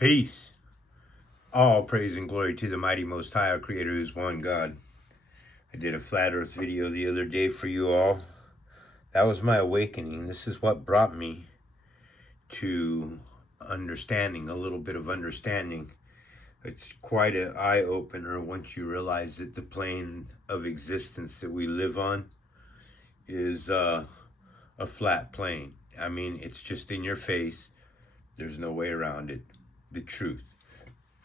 Peace. All praise and glory to the mighty Most High, our Creator, who is one God. I did a flat earth video the other day for you all. That was my awakening. This is what brought me to understanding, a little bit of understanding. It's quite an eye-opener once you realize that the plane of existence that we live on is a flat plane. I mean, it's just in your face. There's no way around it. The truth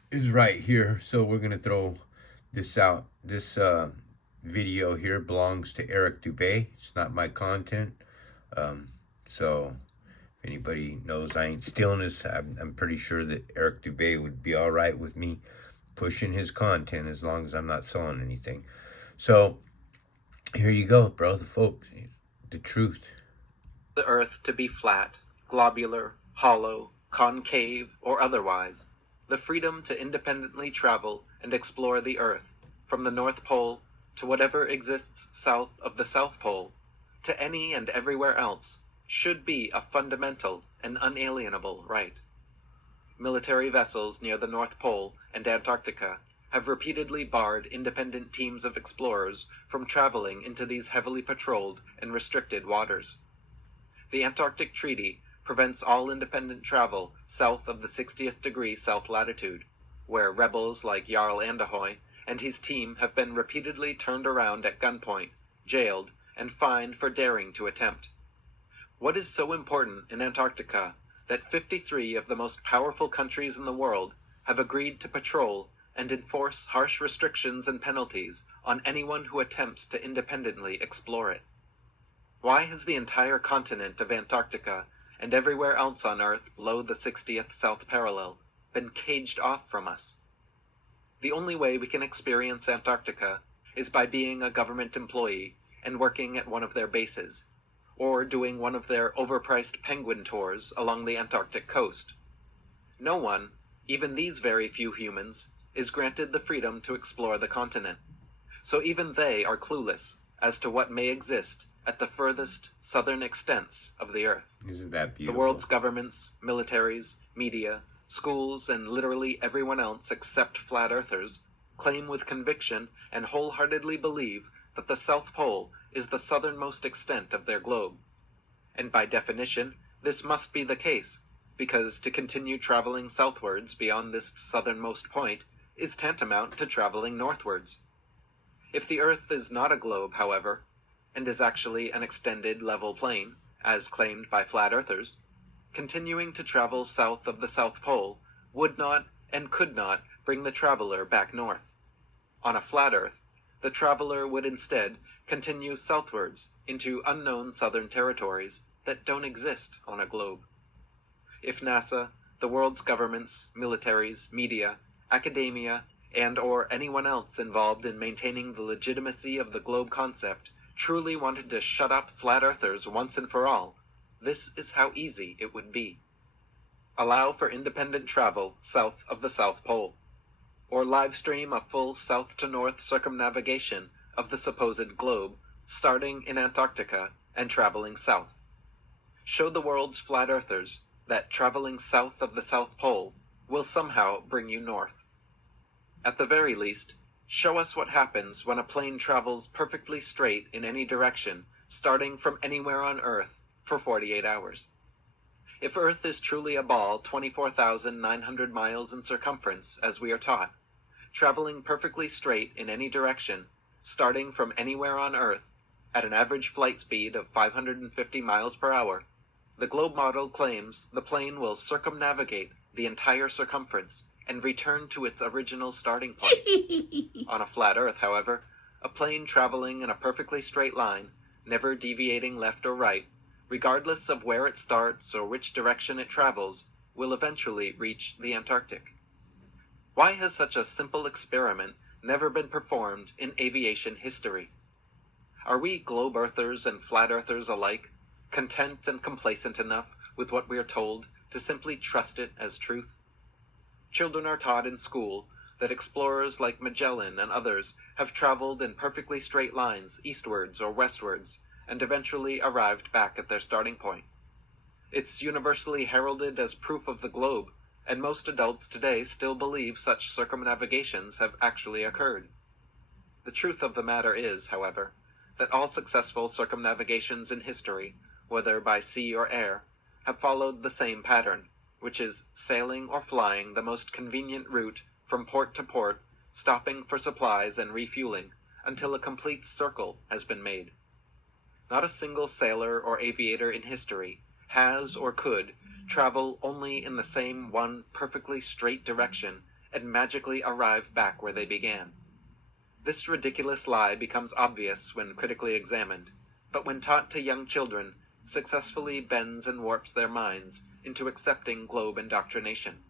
is right here. So we're going to throw this out. This video here belongs to Eric Dubay. It's not my content. So if anybody knows I ain't stealing this, I'm pretty sure that Eric Dubay would be all right with me pushing his content as long as I'm not selling anything. So here you go, bro, the folks, the truth. The earth to be flat, globular, hollow, concave, or otherwise, the freedom to independently travel and explore the earth, from the North Pole to whatever exists south of the South Pole, to any and everywhere else, should be a fundamental and unalienable right. Military vessels near the North Pole and Antarctica have repeatedly barred independent teams of explorers from traveling into these heavily patrolled and restricted waters. The Antarctic Treaty prevents all independent travel south of the 60th degree south latitude, where rebels like Jarl Andahoy and his team have been repeatedly turned around at gunpoint, jailed, and fined for daring to attempt. What is so important in Antarctica that 53 of the most powerful countries in the world have agreed to patrol and enforce harsh restrictions and penalties on anyone who attempts to independently explore it? Why has the entire continent of Antarctica and everywhere else on Earth below the 60th south parallel been caged off from us? The only way we can experience Antarctica is by being a government employee and working at one of their bases, or doing one of their overpriced penguin tours along the Antarctic coast. No one, even these very few humans, is granted the freedom to explore the continent, so even they are clueless as to what may exist at the furthest southern extents of the earth. Isn't that beautiful? The world's governments, militaries, media, schools, and literally everyone else except flat earthers claim with conviction and wholeheartedly believe that the South Pole is the southernmost extent of their globe. And by definition, this must be the case, because to continue traveling southwards beyond this southernmost point is tantamount to traveling northwards. If the Earth is not a globe, however, and is actually an extended level plane, as claimed by flat earthers, continuing to travel south of the South Pole would not and could not bring the traveler back north. On a flat Earth, the traveler would instead continue southwards into unknown southern territories that don't exist on a globe. If NASA, the world's governments, militaries, media, academia, and or anyone else involved in maintaining the legitimacy of the globe concept truly wanted to shut up flat earthers once and for all, this is how easy it would be. Allow for independent travel south of the South Pole, or live stream a full south to north circumnavigation of the supposed globe, starting in Antarctica and traveling south. Show the world's flat earthers that traveling south of the South Pole will somehow bring you north. At the very least, show us what happens when a plane travels perfectly straight in any direction, starting from anywhere on Earth, for 48 hours. If Earth is truly a ball 24,900 miles in circumference, as we are taught, traveling perfectly straight in any direction, starting from anywhere on Earth, at an average flight speed of 550 miles per hour, the globe model claims the plane will circumnavigate the entire circumference and return to its original starting point. On a flat Earth, however, a plane traveling in a perfectly straight line, never deviating left or right, regardless of where it starts or which direction it travels, will eventually reach the Antarctic. Why has such a simple experiment never been performed in aviation history? Are we globe earthers and flat earthers alike content and complacent enough with what we are told to simply trust it as truth? Children are taught in school that explorers like Magellan and others have traveled in perfectly straight lines eastwards or westwards, and eventually arrived back at their starting point. It's universally heralded as proof of the globe, and most adults today still believe such circumnavigations have actually occurred. The truth of the matter is, however, that all successful circumnavigations in history, whether by sea or air, have followed the same pattern, which is sailing or flying the most convenient route from port to port, stopping for supplies and refueling, until a complete circle has been made. Not a single sailor or aviator in history has or could travel only in the same one perfectly straight direction and magically arrive back where they began. This ridiculous lie becomes obvious when critically examined, but when taught to young children, successfully bends and warps their minds into accepting globe indoctrination.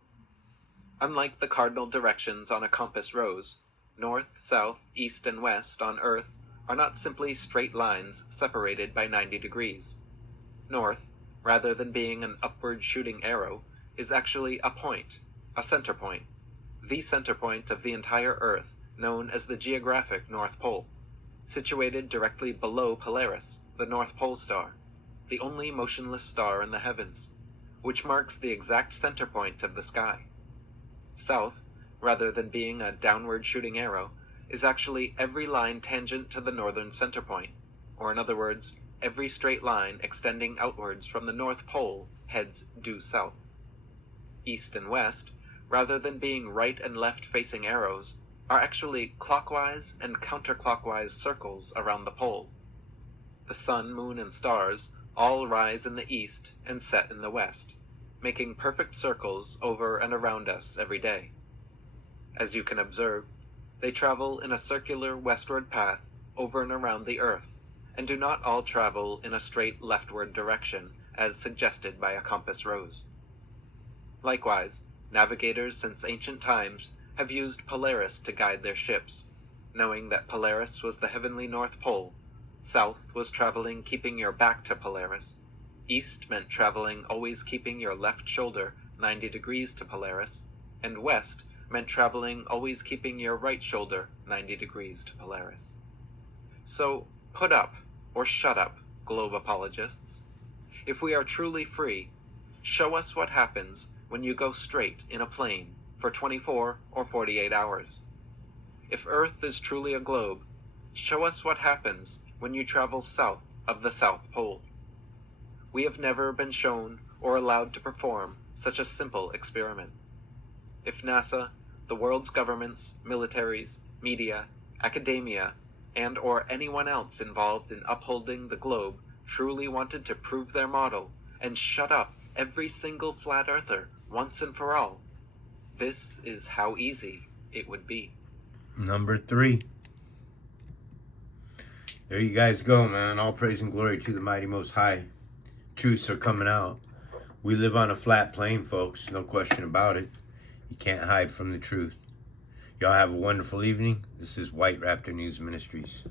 Unlike the cardinal directions on a compass rose, north, south, east, and west on Earth are not simply straight lines separated by 90 degrees. North, rather than being an upward shooting arrow, is actually a point, a center point, the center point of the entire Earth, known as the geographic North Pole, situated directly below Polaris, the North Pole star, the only motionless star in the heavens, which marks the exact center point of the sky. South, rather than being a downward shooting arrow, is actually every line tangent to the northern center point, or in other words, every straight line extending outwards from the North Pole heads due south. East and west, rather than being right and left facing arrows, are actually clockwise and counterclockwise circles around the pole. The sun, moon, and stars all rise in the east and set in the west, making perfect circles over and around us every day. As you can observe, they travel in a circular westward path over and around the Earth, and do not all travel in a straight leftward direction, as suggested by a compass rose. Likewise, navigators since ancient times have used Polaris to guide their ships, knowing that Polaris was the heavenly North Pole. South was traveling keeping your back to Polaris. East meant traveling always keeping your left shoulder 90 degrees to Polaris, and west meant traveling always keeping your right shoulder 90 degrees to Polaris. So, put up, or shut up, globe apologists. If we are truly free, show us what happens when you go straight in a plane for 24 or 48 hours. If Earth is truly a globe, show us what happens when you travel south of the South Pole. We have never been shown or allowed to perform such a simple experiment. If NASA, the world's governments, militaries, media, academia, and or anyone else involved in upholding the globe truly wanted to prove their model and shut up every single flat earther once and for all, this is how easy it would be. Number 3. There you guys go, man. All praise and glory to the mighty Most High. Truths are coming out. We live on a flat plane, folks. No question about it. You can't hide from the truth. Y'all have a wonderful evening. This is White Raptor News Ministries.